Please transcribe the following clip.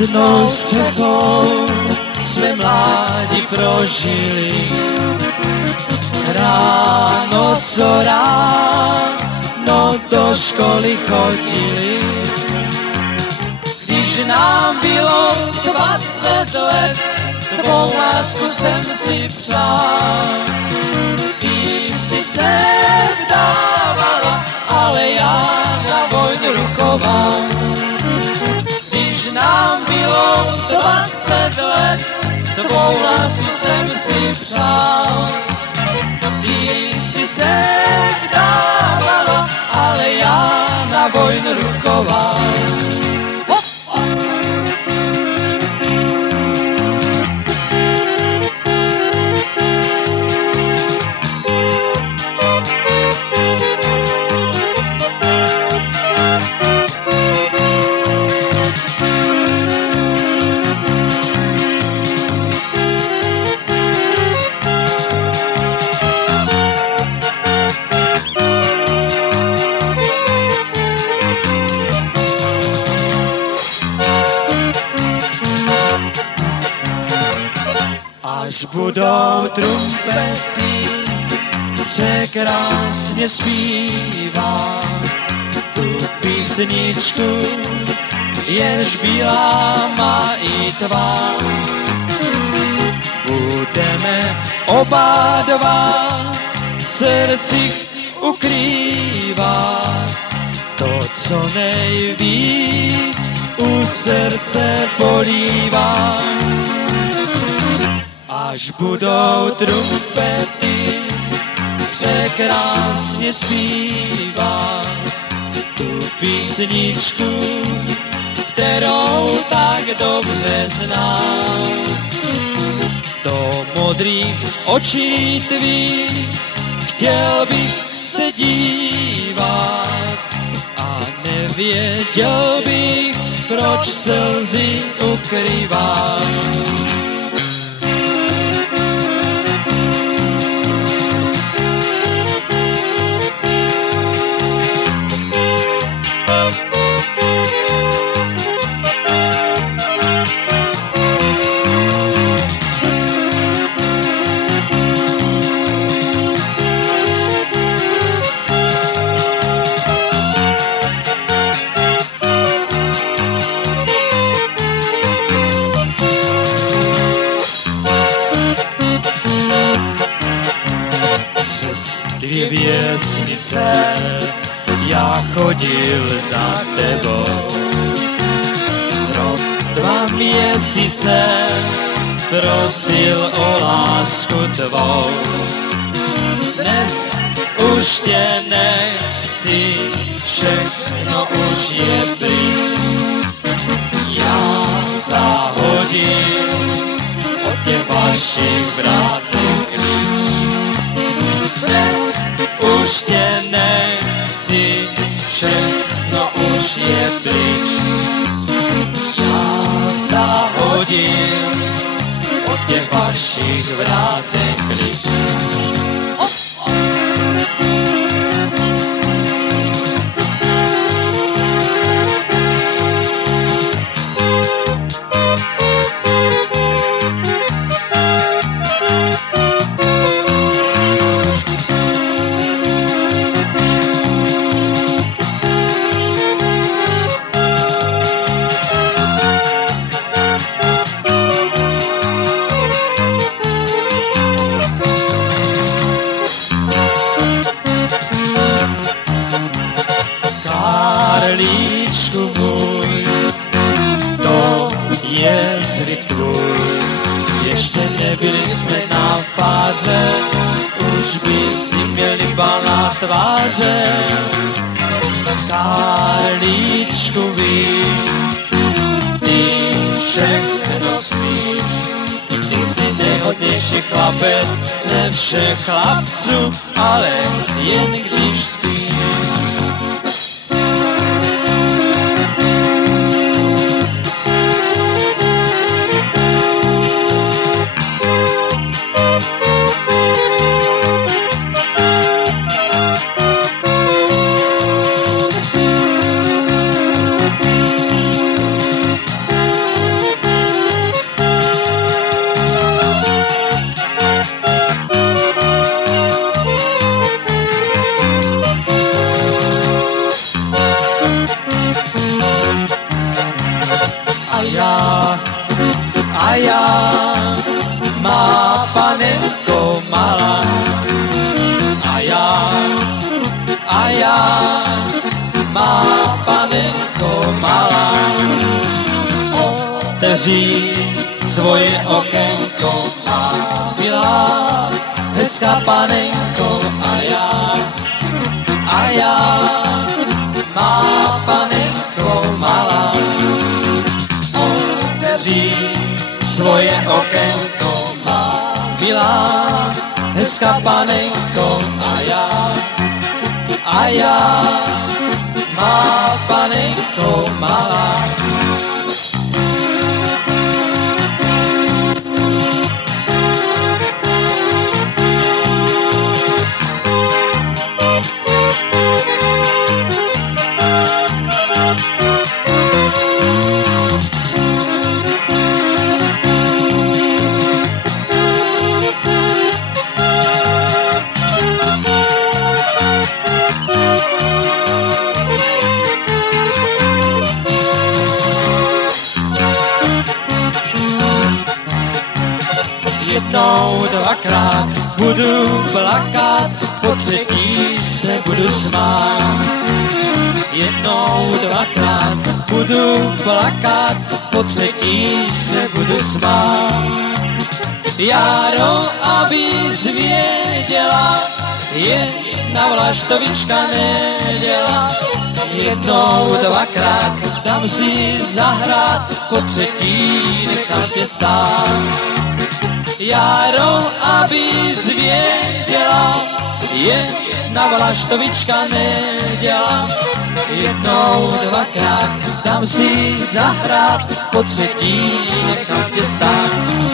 jednou střechou jsme mládí prožili. Ráno co ráno do školy chodili. Když nám bylo 20 let, tvou lásku jsem si přál. Ty si se vdávala, ale já na vojnu rukoval. Když nám bylo 20 let, tvou lásku jsem si přál. Ty si se vdávala, ale já na vojnu rukoval. Až budou trumpety překrásně zpívat tu písničku, jež bílá má i tvár. Budeme oba dva v srdcích ukrývat to, co nejvíc u srdce polívá. Až budou trumpety překrásně zpívat tu písničku, kterou tak dobře znám. Do modrých očí tvých chtěl bych se dívat a nevěděl bych, proč slzy ukrývat. Dvě věznice já chodil za tebou. Rok 2 měsíce prosil o lásku tvou. Dnes už tě nechci, všechno už je pryč. Já zahodím od těch vašich vrátek klíč. Dnes už tě nechci, všechno už je pryč. Já zahodím od těch vašich vrátek klíč. Karlíčku můj, to je zvyk tvůj. Ještě nebyli jsme na páře, už by si měli bal na tváře. Karlíčku víš, ty všechno svíš. Ty jsi nejhodnější chlapec ze všech chlapců, ale jen když spíš. láska panenko a já, má panenko malá. Jednou, dvakrát budu plakat, po třetí se budu smát. Jednou, dvakrát budu plakat, po třetí se budu smát. Járo, abys věděla, jedna vlaštovička neděla. Jednou, dvakrát dám si zahrát, po třetí nechám tě stát. Járo, abys věděla, jedna vlaštovička neděla. Jednou, dvakrát dám si zahrát, po třetí nechám tě stát.